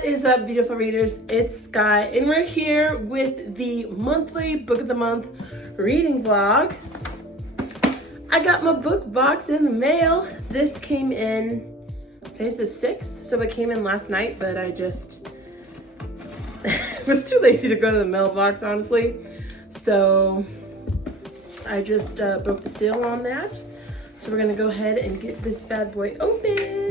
What is up, beautiful readers? It's Sky, and we're here with the monthly book of the month reading vlog. I got my book box in the mail. This came in, today's the 6th, so it came in last night, but I just was too lazy to go to the mailbox, honestly. So I just broke the seal on that. So we're gonna go ahead and get this bad boy open.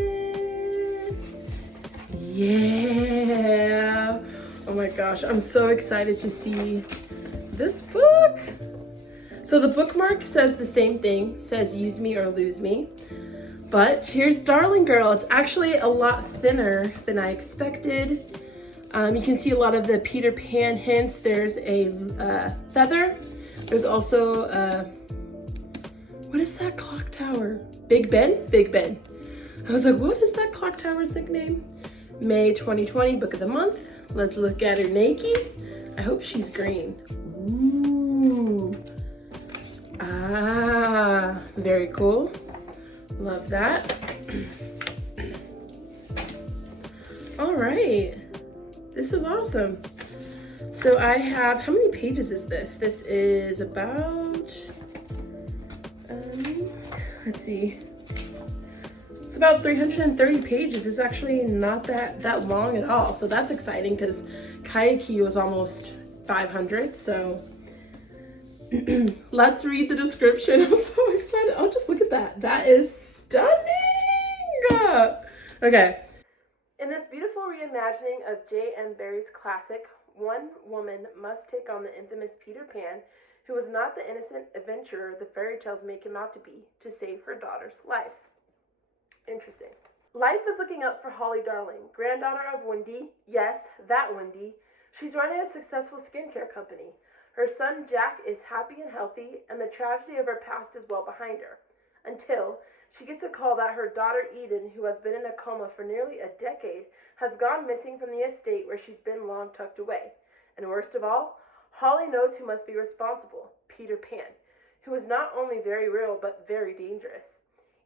Yeah. Oh my gosh, I'm so excited to see this book. So the bookmark says the same thing, says use me or lose me. But here's Darling Girl. It's actually a lot thinner than I expected. You can see a lot of the Peter Pan hints. There's a feather. There's also what is that clock tower? Big Ben? Big Ben. I was like, what is that clock tower's nickname? May 2020, book of the month. Let's look at her naked. I hope she's green. Ooh. Ah, very cool. Love that. All right. This is awesome. So I have, how many pages is this? This is about, let's see. It's about 330 pages. It's actually not that long at all. So that's exciting because Kaiki was almost 500. So let's read the description. I'm so excited. Oh, just look at that. That is stunning. Okay. In this beautiful reimagining of J.M. Barrie's classic, one woman must take on the infamous Peter Pan, who was not the innocent adventurer the fairy tales make him out to be, to save her daughter's life. Interesting. Life is looking up for Holly Darling, granddaughter of Wendy. Yes, that Wendy. She's running a successful skincare company. Her son Jack is happy and healthy, and the tragedy of her past is well behind her. Until she gets a call that her daughter Eden, who has been in a coma for nearly a decade, has gone missing from the estate where she's been long tucked away. And worst of all, Holly knows who must be responsible, Peter Pan, who is not only very real but very dangerous.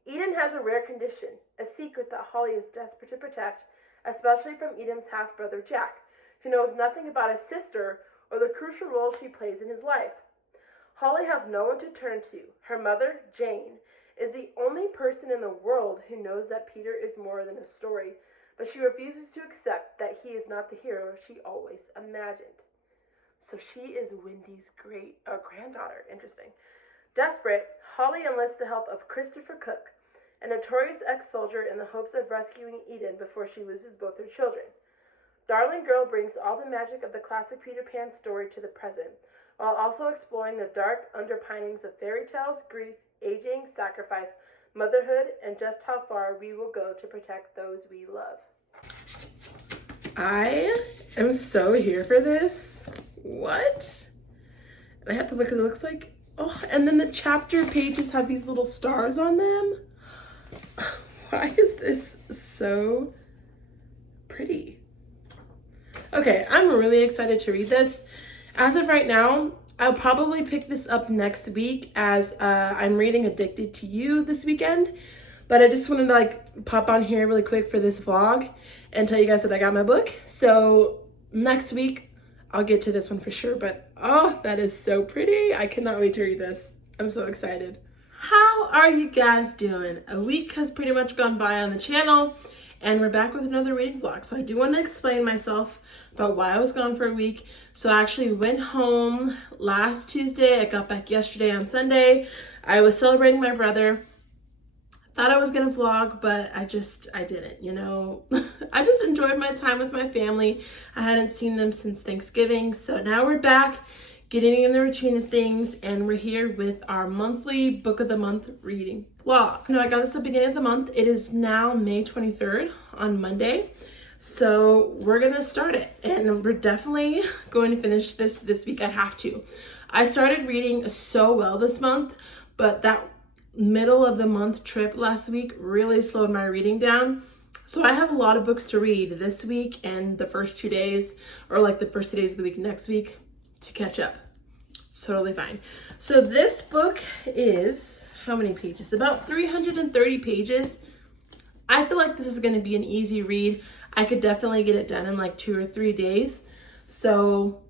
Eden has a rare condition, a secret that Holly is desperate to protect, especially from Eden's half-brother Jack, who knows nothing about his sister or the crucial role she plays in his life. Holly has no one to turn to. Her mother, Jane, is the only person in the world who knows that Peter is more than a story, but she refuses to accept that he is not the hero she always imagined. So she is Wendy's granddaughter. Interesting. Desperate, Holly enlists the help of Christopher Cook, a notorious ex-soldier, in the hopes of rescuing Eden before she loses both her children. Darling Girl brings all the magic of the classic Peter Pan story to the present, while also exploring the dark underpinnings of fairy tales, grief, aging, sacrifice, motherhood, and just how far we will go to protect those we love. I am so here for this. What? And I have to look, because it looks like, oh, and then the chapter pages have these little stars on them. Why is this so pretty? Okay, I'm really excited to read this. As of right now, I'll probably pick this up next week, as I'm reading Addicted to You this weekend. But I just wanted to pop on here really quick for this vlog and tell you guys that I got my book. So next week, I'll get to this one for sure. But oh, that is so pretty. I cannot wait to read this. I'm so excited. How are you guys doing? A week has pretty much gone by on the channel, and we're back with another reading vlog. So I do want to explain myself about why I was gone for a week. So I actually went home last Tuesday. I got back yesterday on Sunday. I was celebrating my brother. Thought I was gonna vlog, but I didn't, you know. I just enjoyed my time with my family. I hadn't seen them since Thanksgiving. So now we're back, getting in the routine of things, and we're here with our monthly book of the month reading vlog. You know, I got this at the beginning of the month. It is now May 23rd on Monday. So we're gonna start it, and we're definitely going to finish this week. I have to. I started reading so well this month, but that middle of the month trip last week really slowed my reading down. So I have a lot of books to read this week and the first 2 days, or the first 2 days of the week next week, to catch up. It's totally fine. So this book is, how many pages? About 330 pages. I feel like this is going to be an easy read. I could definitely get it done in like 2 or 3 days. So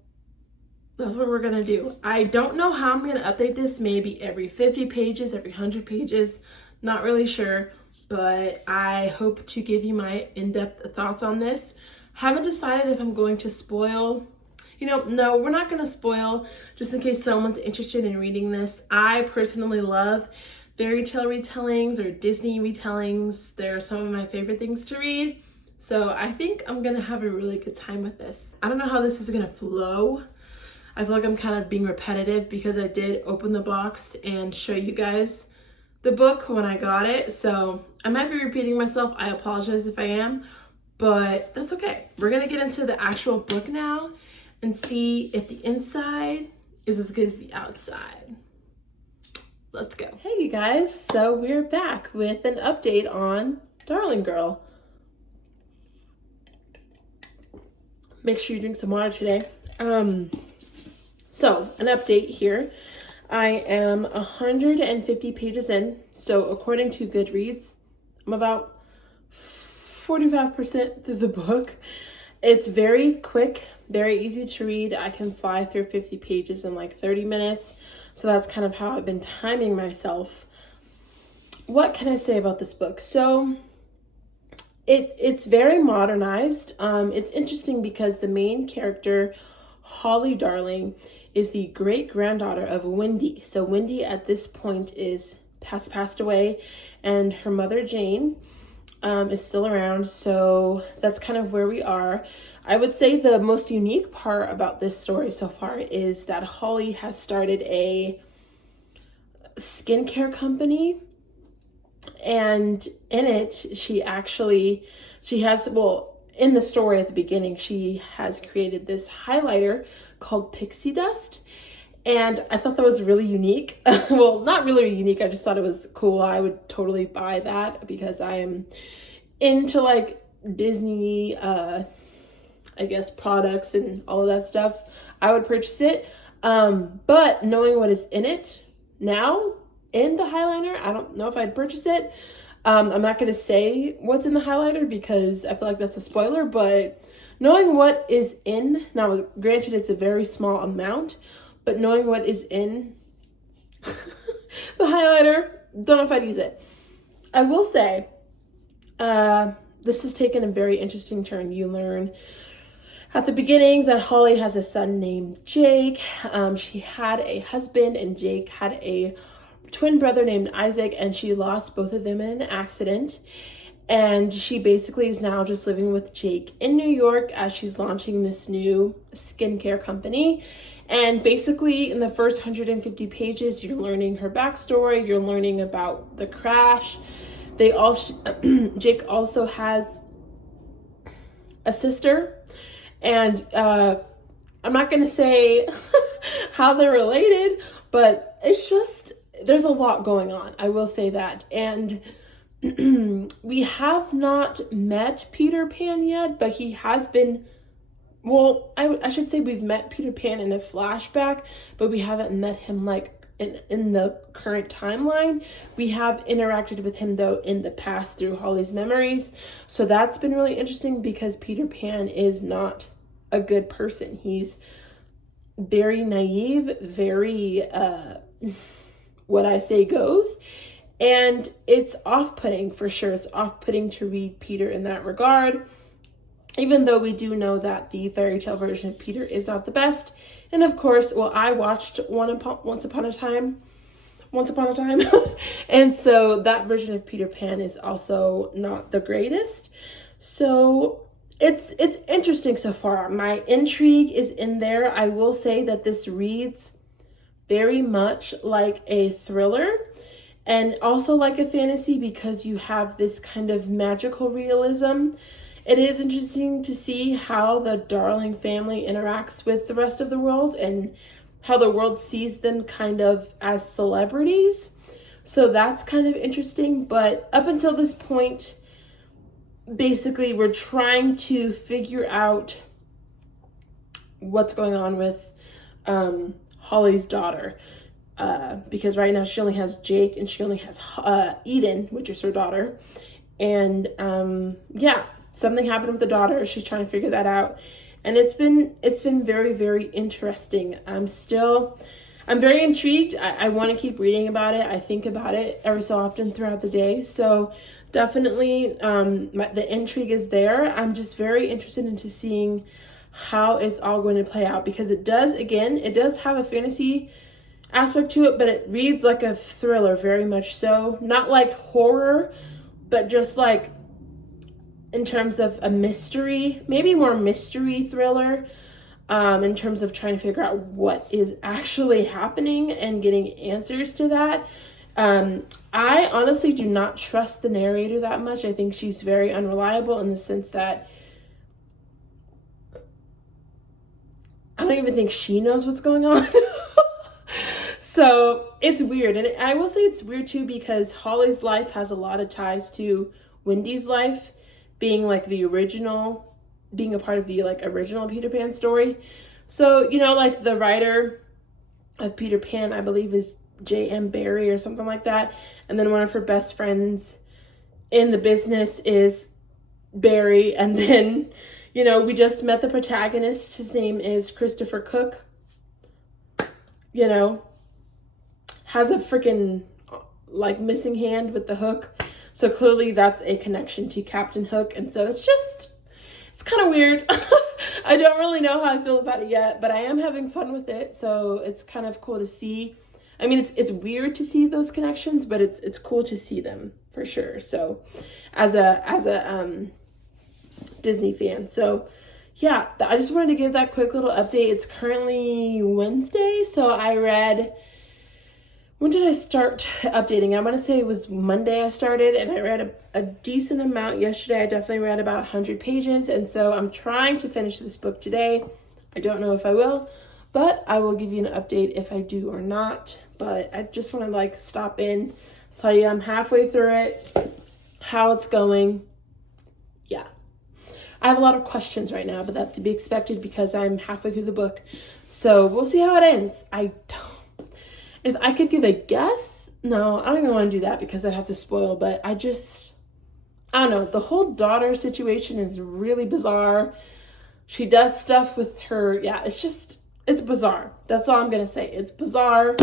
that's what we're gonna do. I don't know how I'm gonna update this, maybe every 50 pages, every 100 pages, not really sure, but I hope to give you my in-depth thoughts on this. Haven't decided if I'm going to spoil. No, we're not gonna spoil, just in case someone's interested in reading this. I personally love fairy tale retellings or Disney retellings. They're some of my favorite things to read. So I think I'm gonna have a really good time with this. I don't know how this is gonna flow. I feel like I'm kind of being repetitive because I did open the box and show you guys the book when I got it. So I might be repeating myself. I apologize if I am, but that's okay. We're gonna get into the actual book now and see if the inside is as good as the outside. Let's go. Hey you guys, so we're back with an update on Darling Girl. Make sure you drink some water today. So an update here. I am 150 pages in. So according to Goodreads, I'm about 45% through the book. It's very quick, very easy to read. I can fly through 50 pages in like 30 minutes. So that's kind of how I've been timing myself. What can I say about this book? So it's very modernized. It's interesting because the main character, Holly Darling, is the great-granddaughter of Wendy. So Wendy at this point is passed away, and her mother Jane is still around. So that's kind of where we are. I would say the most unique part about this story so far is that Holly has started a skincare company, and in it she has, well, in the story at the beginning, she has created this highlighter called Pixie Dust, and I thought that was really unique. Well, not really unique, I just thought it was cool. I would totally buy that because I am into like Disney I guess products and all of that stuff. I would purchase it, but knowing what is in it now in the highlighter, I don't know if I'd purchase it. I'm not going to say what's in the highlighter because I feel like that's a spoiler, but knowing what is in, now granted it's a very small amount, but knowing what is in the highlighter, don't know if I'd use it. I will say, this has taken a very interesting turn. You learn at the beginning that Holly has a son named Jake. She had a husband, and Jake had a twin brother named Isaac, and she lost both of them in an accident. And she basically is now just living with Jake in New York as she's launching this new skincare company. And basically in the first 150 pages, you're learning her backstory. You're learning about the crash. Jake also has a sister, and I'm not going to say how they're related, but it's just, there's a lot going on. I will say that. And we have not met Peter Pan yet, but he has been, well, I should say we've met Peter Pan in a flashback, but we haven't met him like in the current timeline. We have interacted with him though in the past through Holly's memories. So that's been really interesting because Peter Pan is not a good person. He's very naive, very what I say goes. And it's off-putting for sure. It's off-putting to read Peter in that regard, even though we do know that the fairy tale version of Peter is not the best. And of course, well, I watched Once Upon a Time. And so that version of Peter Pan is also not the greatest. So it's interesting so far. My intrigue is in there. I will say that this reads very much like a thriller and also like a fantasy because you have this kind of magical realism. It is interesting to see how the Darling family interacts with the rest of the world and how the world sees them kind of as celebrities. So that's kind of interesting. But up until this point, basically we're trying to figure out what's going on with Holly's daughter. Because right now she only has Jake and she only has Eden, which is her daughter. And yeah, something happened with the daughter. She's trying to figure that out. And it's been very, very interesting. I'm very intrigued. I want to keep reading about it. I think about it every so often throughout the day. So definitely the intrigue is there. I'm just very interested into seeing how it's all going to play out, because it does have a fantasy aspect to it, but it reads like a thriller, very much so. Not like horror, but just like in terms of a mystery, maybe more mystery thriller, in terms of trying to figure out what is actually happening and getting answers to that. I honestly do not trust the narrator that much. I think she's very unreliable in the sense that I don't even think she knows what's going on. So it's weird. And I will say it's weird too, because Holly's life has a lot of ties to Wendy's life, being like the original, being a part of the like original Peter Pan story. So, you know, like the writer of Peter Pan, I believe, is J.M. Barrie or something like that. And then one of her best friends in the business is Barrie. And then, you know, we just met the protagonist. His name is Christopher Cook. You know, has a freaking like missing hand with the hook. So clearly that's a connection to Captain Hook. And so it's kind of weird. I don't really know how I feel about it yet, but I am having fun with it. So it's kind of cool to see. I mean, it's weird to see those connections, but it's cool to see them for sure. So as a Disney fan. So yeah, I just wanted to give that quick little update. It's currently Wednesday. So when did I start updating? I want to say it was Monday I started, and I read a decent amount yesterday. I definitely read about 100 pages, and so I'm trying to finish this book today. I don't know if I will, but I will give you an update if I do or not. But I just want to like stop in, tell you I'm halfway through it, how it's going. Yeah. I have a lot of questions right now, but that's to be expected because I'm halfway through the book. So we'll see how it ends. If I could give a guess, no, I don't even want to do that because I'd have to spoil, but I don't know. The whole daughter situation is really bizarre. She does stuff with her. Yeah, it's bizarre. That's all I'm going to say. It's bizarre.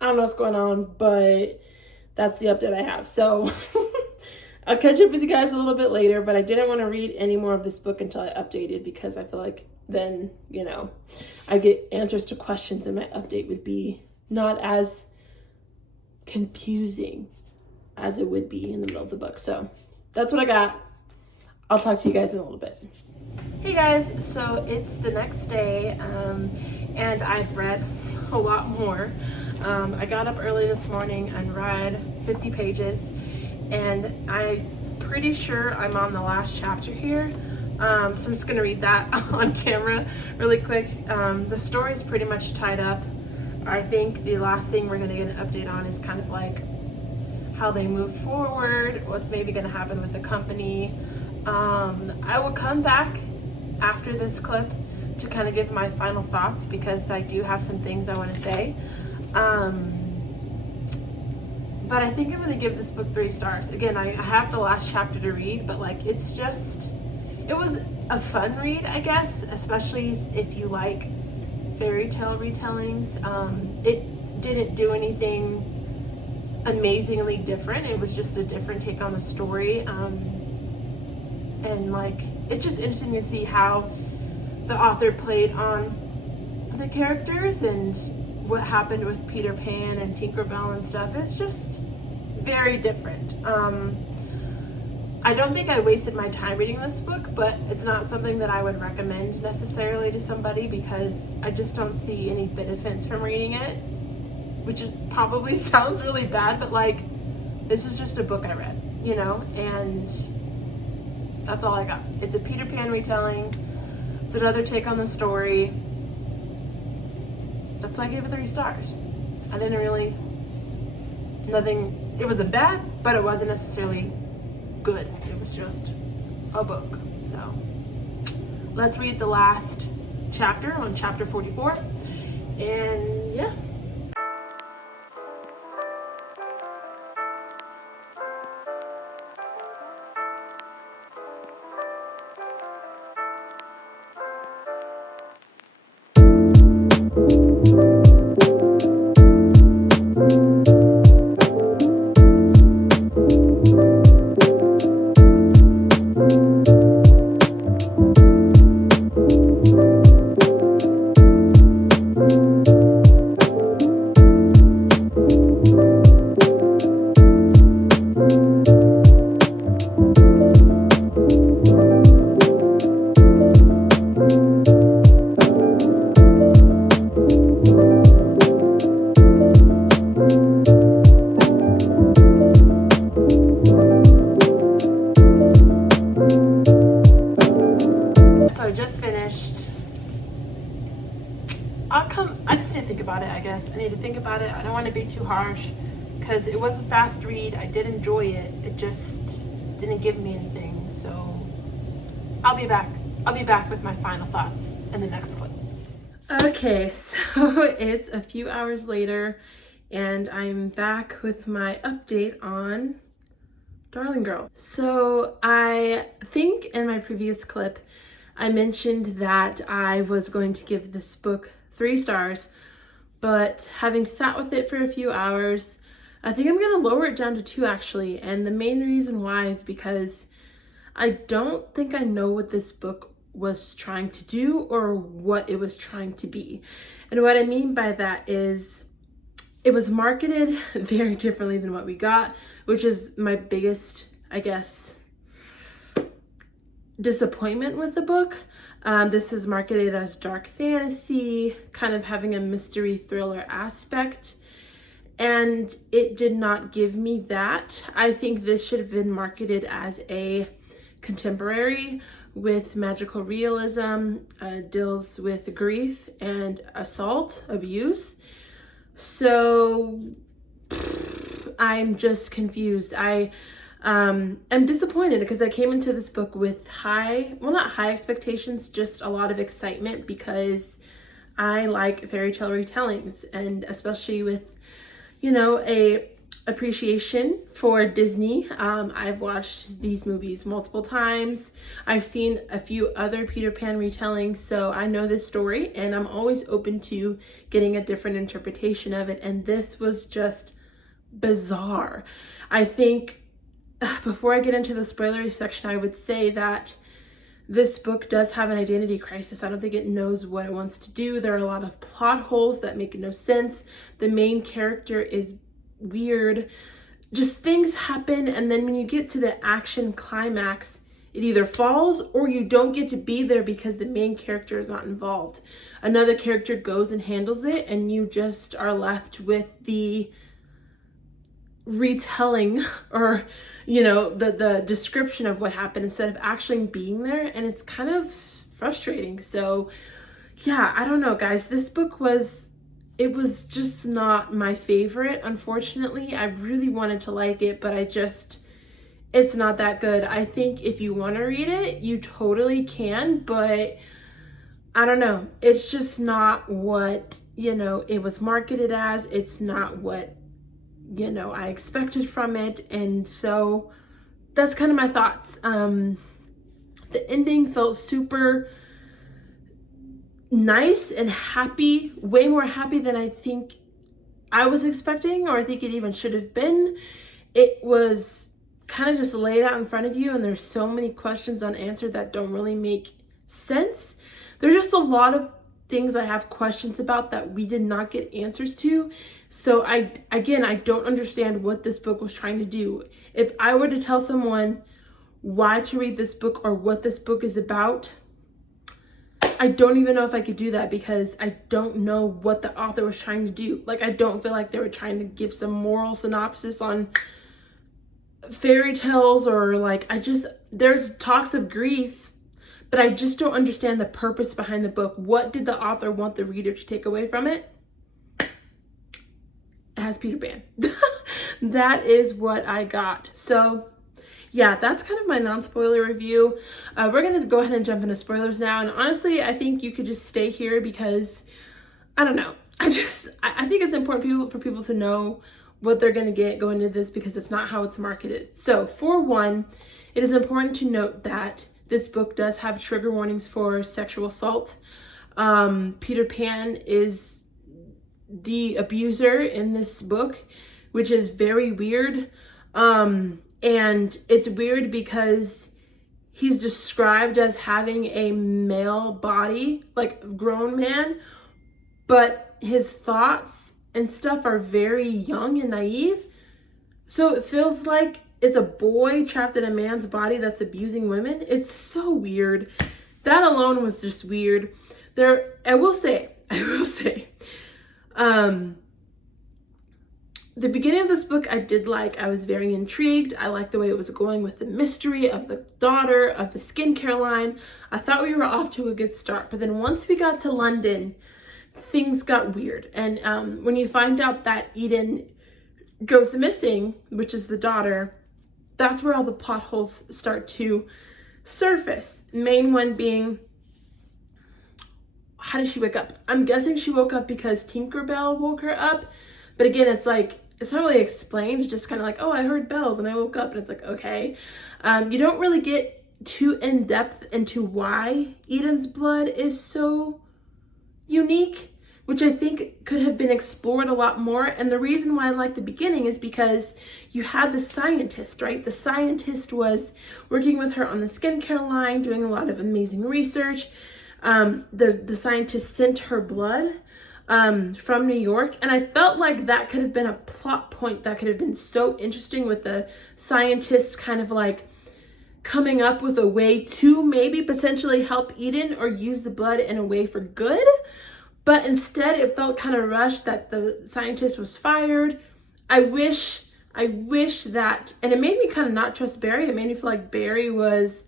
I don't know what's going on, but that's the update I have. So I'll catch up with you guys a little bit later, but I didn't want to read any more of this book until I updated, because I feel like then, you know, I get answers to questions and my update would be not as confusing as it would be in the middle of the book. So that's what I got. I'll talk to you guys in a little bit. Hey guys, so it's the next day, and I've read a lot more. I got up early this morning and read 50 pages, and I'm pretty sure I'm on the last chapter here. So I'm just gonna read that on camera really quick. The story's pretty much tied up. I think the last thing we're gonna get an update on is kind of like how they move forward, what's maybe gonna happen with the company. I will come back after this clip to kind of give my final thoughts, because I do have some things I want to say. But I think I'm gonna give this book 3 stars. Again, I have the last chapter to read, but like it was a fun read, I guess, especially if you like fairy tale retellings. It didn't do anything amazingly different. It was just a different take on the story. And like, it's just interesting to see how the author played on the characters and what happened with Peter Pan and Tinkerbell and stuff. It's just very different. I don't think I wasted my time reading this book, but it's not something that I would recommend necessarily to somebody, because I just don't see any benefits from reading it, which probably sounds really bad, but like, this is just a book I read, you know, and that's all I got. It's a Peter Pan retelling. It's another take on the story. That's why I gave it 3 stars. I didn't really, it wasn't bad, but it wasn't necessarily good. It was just a book. So let's read the last chapter on chapter 44. And yeah. so I just finished. I just need to think about it, I guess. I need to think about it. I don't want to be too harsh because it was a fast read. I did enjoy it. It just didn't give me anything. So I'll be back. I'll be back with my final thoughts in the next clip. Okay, so it's a few hours later and I'm back with my update on Darling Girl. So I think in my previous clip, I mentioned that I was going to give this book 3 stars, but having sat with it for a few hours, I think I'm gonna lower it down to 2 actually. And the main reason why is because I don't think I know what this book was trying to do or what it was trying to be. And what I mean by that is it was marketed very differently than what we got, which is my biggest, I guess, disappointment with the book. This is marketed as dark fantasy, kind of having a mystery thriller aspect, and it did not give me that. I think this should have been marketed as a contemporary with magical realism, deals with grief and assault, abuse. So I'm just confused. I'm disappointed because I came into this book with not high expectations, just a lot of excitement because I like fairy tale retellings, and especially with, a appreciation for Disney. I've watched these movies multiple times. I've seen a few other Peter Pan retellings, so I know this story and I'm always open to getting a different interpretation of it. And this was just bizarre. I think before I get into the spoilery section, I would say that this book does have an identity crisis. I don't think it knows what it wants to do. There are a lot of plot holes that make no sense. The main character is weird. Just things happen, and then when you get to the action climax, it either falls or you don't get to be there because the main character is not involved. Another character goes and handles it, and you just are left with the retelling or the description of what happened instead of actually being there, and it's kind of frustrating. So yeah, I don't know, guys. This book was just not my favorite, unfortunately. I really wanted to like it, but it's not that good. I think if you want to read it, you totally can, but I don't know. It's just not what, it was marketed as. It's not what, I expected from it. And so that's kind of my thoughts. The ending felt super nice and happy, way more happy than I think I was expecting, or I think it even should have been. It was kind of just laid out in front of you, and there's so many questions unanswered that don't really make sense. There's just a lot of things I have questions about that we did not get answers to. So I don't understand what this book was trying to do. If I were to tell someone why to read this book or what this book is about, I don't even know if I could do that because I don't know what the author was trying to do. Like, I don't feel like they were trying to give some moral synopsis on fairy tales, or there's talks of grief, but I just don't understand the purpose behind the book. What did the author want the reader to take away from it? It has Peter Pan. That is what I got. So yeah, that's kind of my non-spoiler review. We're going to go ahead and jump into spoilers now. And honestly, I think you could just stay here because, I don't know. I think it's important for people to know what they're going to get going into this because it's not how it's marketed. So for one, it is important to note that this book does have trigger warnings for sexual assault. Peter Pan is the abuser in this book, which is very weird. And it's weird because he's described as having a male body, like a grown man, but his thoughts and stuff are very young and naive. So it feels like it's a boy trapped in a man's body that's abusing women. It's so weird. That alone was just weird. I will say, the beginning of this book I did like. I was very intrigued. I liked the way it was going with the mystery of the daughter of the skincare line. I thought we were off to a good start. But then once we got to London, things got weird. And when you find out that Eden goes missing, which is the daughter, that's where all the plot holes start to surface. Main one being, how did she wake up? I'm guessing she woke up because Tinkerbell woke her up. But again, it's like, it's not really explained. It's just kind of like, oh, I heard bells and I woke up. And it's like, okay. You don't really get too in depth into why Eden's blood is so unique, which I think could have been explored a lot more. And the reason why I like the beginning is because you had the scientist, right? The scientist was working with her on the skincare line, doing a lot of amazing research. The scientist sent her blood from New York, and I felt like that could have been a plot point that could have been so interesting, with the scientist kind of like coming up with a way to maybe potentially help Eden or use the blood in a way for good. But instead it felt kind of rushed that the scientist was fired. I wish that, and it made me kind of not trust Barry. It made me feel like Barry was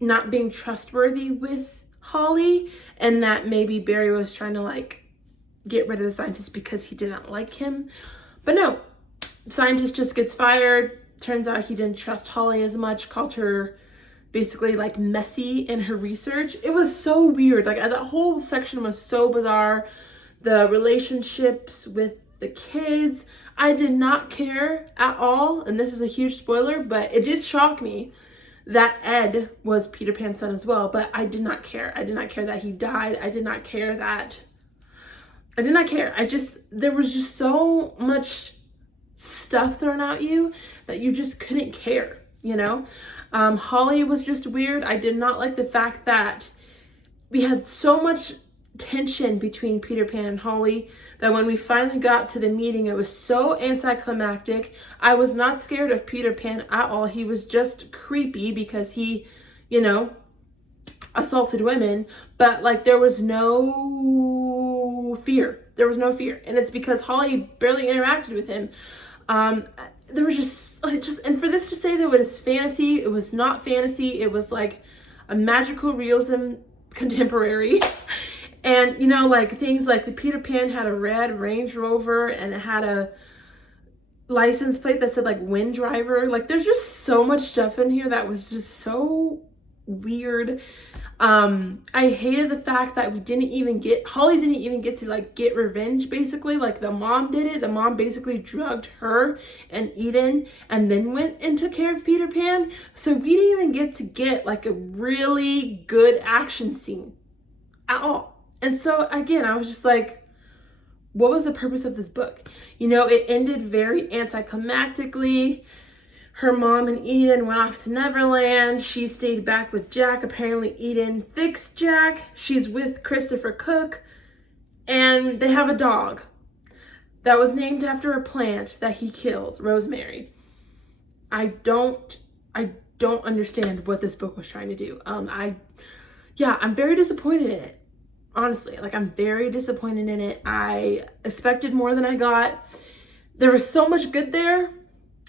not being trustworthy with Holly, and that maybe Barry was trying to like get rid of the scientist because he didn't like him. But no, scientist just gets fired. Turns out he didn't trust Holly as much, called her basically like messy in her research. It was so weird. Like that whole section was so bizarre. The relationships with the kids, I did not care at all. And this is a huge spoiler, but it did shock me that Ed was Peter Pan's son as well. But I did not care. I did not care that he died. I did not care. There was just so much stuff thrown at you that you just couldn't care, you know? Holly was just weird. I did not like the fact that we had so much tension between Peter Pan and Holly that when we finally got to the meeting, it was so anticlimactic. I was not scared of Peter Pan at all. He was just creepy because he, you know, assaulted women, but like there was no fear. There was no fear. And it's because Holly barely interacted with him. There was just, and for this to say that it was fantasy, it was not fantasy. It was like a magical realism contemporary. And, you know, like things like the Peter Pan had a red Range Rover and it had a license plate that said like Wind Driver. Like there's just so much stuff in here that was just so weird. I hated the fact that Holly didn't even get to like get revenge, basically. Like the mom did it. The mom basically drugged her and Eden and then went and took care of Peter Pan. So we didn't even get like a really good action scene at all. And so again, I was just like, what was the purpose of this book? You know, it ended very anticlimactically. Her mom and Eden went off to Neverland. She stayed back with Jack. Apparently Eden fixed Jack. She's with Christopher Cook. And they have a dog that was named after a plant that he killed, Rosemary. I don't understand what this book was trying to do. I'm very disappointed in it. Honestly, like I'm very disappointed in it. I expected more than I got. There was so much good there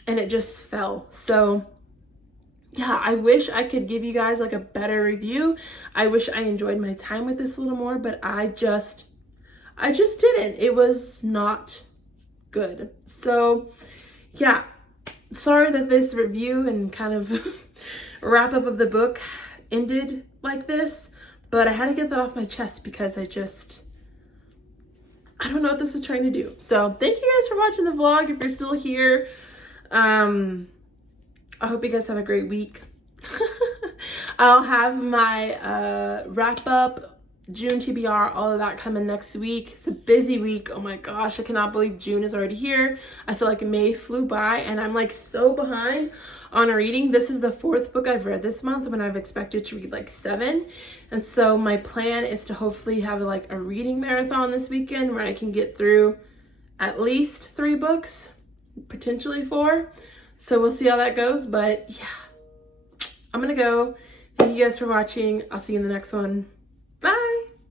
and it just fell. So yeah, I wish I could give you guys like a better review. I wish I enjoyed my time with this a little more, but I just didn't. It was not good. So yeah, sorry that this review and kind of wrap up of the book ended like this. But I had to get that off my chest because I don't know what this is trying to do. So thank you guys for watching the vlog. If you're still here, I hope you guys have a great week. I'll have my wrap up, June TBR, all of that coming next week. It's a busy week. Oh my gosh, I cannot believe June is already here. I feel like May flew by and I'm like so behind on reading. This is the 4th book I've read this month when I've expected to read like 7. And so my plan is to hopefully have like a reading marathon this weekend where I can get through at least 3 books, potentially 4. So we'll see how that goes. But yeah, I'm gonna go. Thank you guys for watching. I'll see you in the next one.